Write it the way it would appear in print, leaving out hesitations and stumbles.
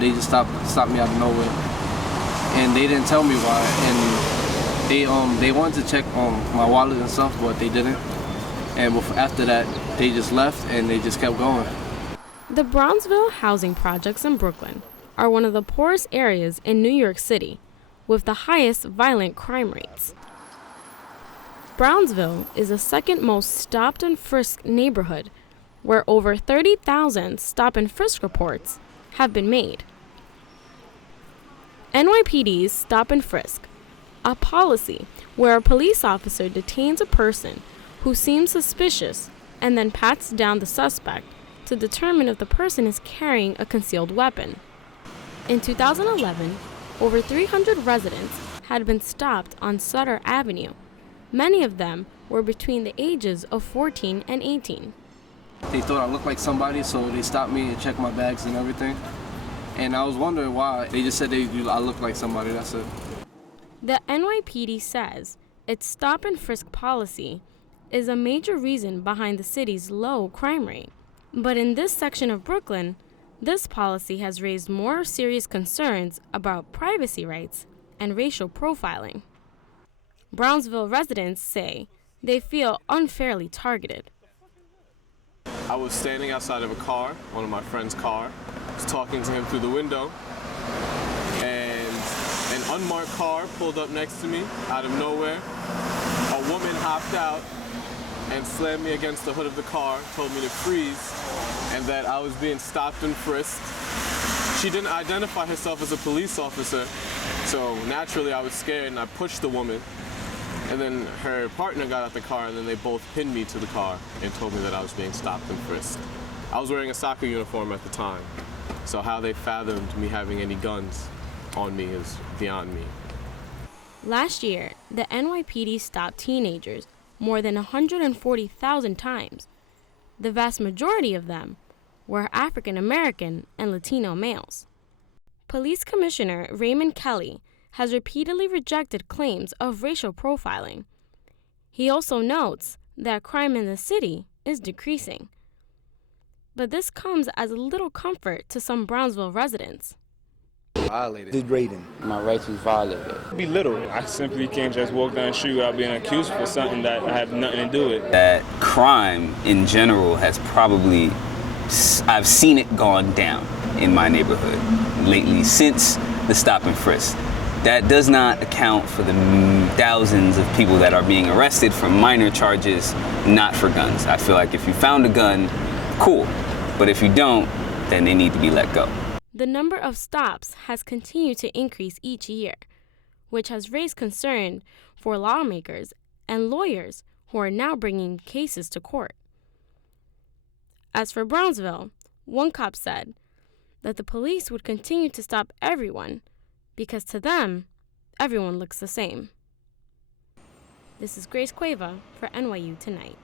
they just stopped me out of nowhere, and they didn't tell me why. And they wanted to check my wallet and stuff, but they didn't. And after that, they just left and they just kept going. The Brownsville housing projects in Brooklyn are one of the poorest areas in New York City, with the highest violent crime rates. Brownsville is the second most stop-and-frisk neighborhood, where over 30,000 stop-and-frisk reports have been made. NYPD's Stop-and-frisk, a policy where a police officer detains a person who seems suspicious and then pats down the suspect to determine if the person is carrying a concealed weapon. In 2011, over 300 residents had been stopped on Sutter Avenue. Many of them were between the ages of 14 and 18. They thought I looked like somebody, so they stopped me and checked my bags and everything. And I was wondering why. They just said I looked like somebody, that's it. The NYPD says its stop-and-frisk policy is a major reason behind the city's low crime rate. But in this section of Brooklyn, this policy has raised more serious concerns about privacy rights and racial profiling. Brownsville residents say they feel unfairly targeted. I was standing outside of a car, one of my friend's car. I was talking to him through the window, and an unmarked car pulled up next to me out of nowhere. A woman hopped out and slammed me against the hood of the car, told me to freeze, and that I was being stopped and frisked. She didn't identify herself as a police officer, so naturally I was scared and I pushed the woman. And then her partner got out the car, and then they both pinned me to the car and told me that I was being stopped and frisked. I was wearing a soccer uniform at the time, so how they fathomed me having any guns on me is beyond me. Last year, the NYPD stopped teenagers more than 140,000 times. The vast majority of them were African American and Latino males. Police Commissioner Raymond Kelly has repeatedly rejected claims of racial profiling. He also notes that crime in the city is decreasing. But this comes as a little comfort to some Brownsville residents. Violated. Degrading. My rights was violated. Belittled. I simply can't just walk down the street without being accused for something that I have nothing to do with. That crime in general has probably, I've seen it gone down in my neighborhood lately since the stop and frisk. That does not account for the thousands of people that are being arrested for minor charges, not for guns. I feel like if you found a gun, cool. But if you don't, then they need to be let go. The number of stops has continued to increase each year, which has raised concern for lawmakers and lawyers who are now bringing cases to court. As for Brownsville, one cop said that the police would continue to stop everyone because to them, everyone looks the same. This is Grace Cueva for NYU Tonight.